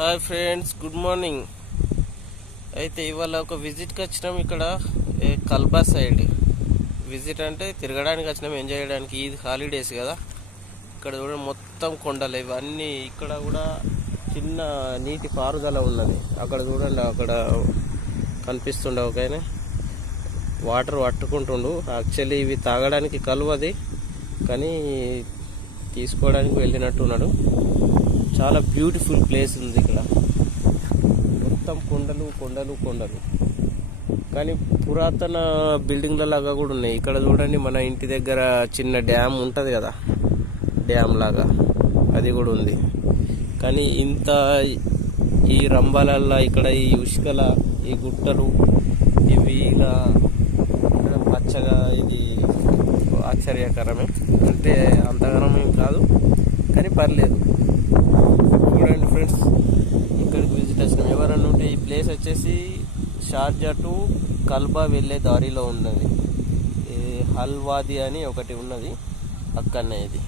Hi friends, good morning. అయితే ఇవాళ ఒక విజిట్కి వచ్చినాం. ఇక్కడ కల్బా సైడ్ విజిట్ అంటే తిరగడానికి వచ్చినాం, ఎంజాయ్ చేయడానికి. ఇది హాలిడేస్ కదా. ఇక్కడ కూడా మొత్తం కొండలు ఇవన్నీ. ఇక్కడ కూడా చిన్న నీటి పారుదల ఉన్నది. అక్కడ చూడండి, అక్కడ కనిపిస్తుండే ఒక ఆయన వాటర్ పట్టుకుంటుండు. యాక్చువల్లీ ఇవి తాగడానికి కలువది, కానీ తీసుకోవడానికి వెళ్ళినట్టున్నాడు. చాలా బ్యూటిఫుల్ ప్లేస్ ఉంది ఇక్కడ. మొత్తం కొండలు కొండలు కొండలు, కానీ పురాతన బిల్డింగ్ల లాగా కూడా ఉన్నాయి. ఇక్కడ చూడండి, మన ఇంటి దగ్గర చిన్న డ్యామ్ ఉంటుంది కదా, డ్యామ్ లాగా అది కూడా ఉంది. కానీ ఇంత ఈ రంబాలల్లా ఇక్కడ ఈ ఉష్కల ఈ గుట్టలు ఇవి ఇలా పచ్చగా, ఇది ఆశ్చర్యకరమే. అంటే అంతగానం ఏం కాదు, కానీ పర్లేదు. చూడండి ఫ్రెండ్స్, ఇక్కడికి విజిట్ వచ్చినాం. ఎవరన్నా ఉంటే ఈ ప్లేస్ వచ్చేసి షార్జా టు కల్బా వెళ్ళే దారిలో ఉన్నది. హల్వాది అని ఒకటి ఉన్నది, అక్కడనే ఇది.